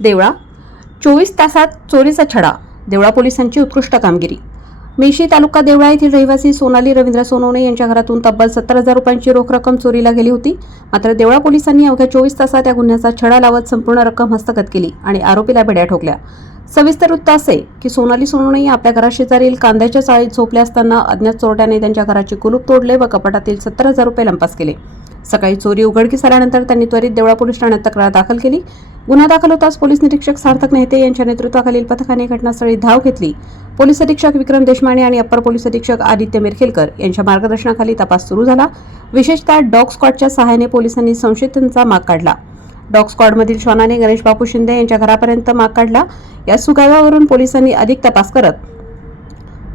देवळा चोवीस तासात चोरीचा छडा देवळा पोलिसांची उत्कृष्ट कामगिरी. मेशी तालुका देवळा येथील रहिवासी सोनाली रवींद्र सोनवणे यांच्या घरातून तब्बल सत्तर हजार रुपयांची रोख रक्कम चोरीला गेली होती. मात्र देवळा पोलिसांनी अवघ्या चोवीस तासात या गुन्ह्याचा छडा लावत संपूर्ण रक्कम हस्तगत केली आणि आरोपीला बेड्या ठोकल्या. सविस्तर वृत्त असे की सोनाली सोनवणे आपल्या घराशेजारील कांद्याच्या चाळीत झोपल्या असताना अज्ञात चोरट्याने त्यांच्या घराचे कुलूप तोडले व कपाटातील सत्तर हजार रुपये लंपास केले. सकाळी चोरी उघडकीस आल्यानंतर त्यांनी त्वरित देवळा पोलीस ठाण्यात तक्रार दाखल केली. गुन्हा दाखल होताच पोलीस निरीक्षक सार्थक नेते यांच्या नेतृत्वाखालील पथकाने घटनास्थळी धाव घेतली. पोलीस अधीक्षक विक्रम देशमाने आणि अप्पर पोलीस अधीक्षक आदित्य मिरखेलकर यांच्या मार्गदर्शनाखाली तपास सुरू झाला. विशेषतः डॉग स्क्वॉडच्या सहाय्याने पोलिसांनी संशयितांचा माग काढला. डॉग स्क्वॉडमधील श्वानाने गणेश बापू शिंदे यांच्या घरापर्यंत माग काढला. या सुगाव्यावरून पोलिसांनी अधिक तपास करत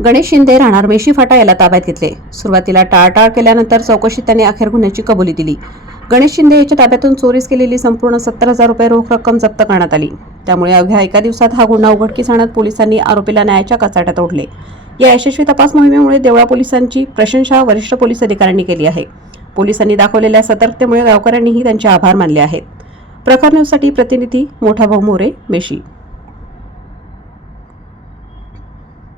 गणेश शिंदे राहणार मेशी फाटा याला ताब्यात घेतले. सुरुवातीला टाळटाळ केल्यानंतर चौकशीत त्यांनी अखेर गुन्ह्याची कबुली दिली. गणेश शिंदे याच्या ताब्यातून चोरीस केलेली संपूर्ण सत्तर हजार रुपये रोख रक्कम जप्त करण्यात आली. त्यामुळे अवघ्या एका दिवसात हा गुन्हा उघडकीस आणत पोलिसांनी आरोपीला न्यायाच्या कचाट्यात ओढले. या यशस्वी तपास मोहिमेमुळे देवळा पोलिसांची प्रशंसा वरिष्ठ पोलीस अधिकाऱ्यांनी केली आहे. पोलिसांनी दाखवलेल्या सतर्कतेमुळे गावकऱ्यांनीही त्यांचे आभार मानले आहेत. प्रखर न्यूजसाठी प्रतिनिधी मोठा भाऊ मोरे मेशी.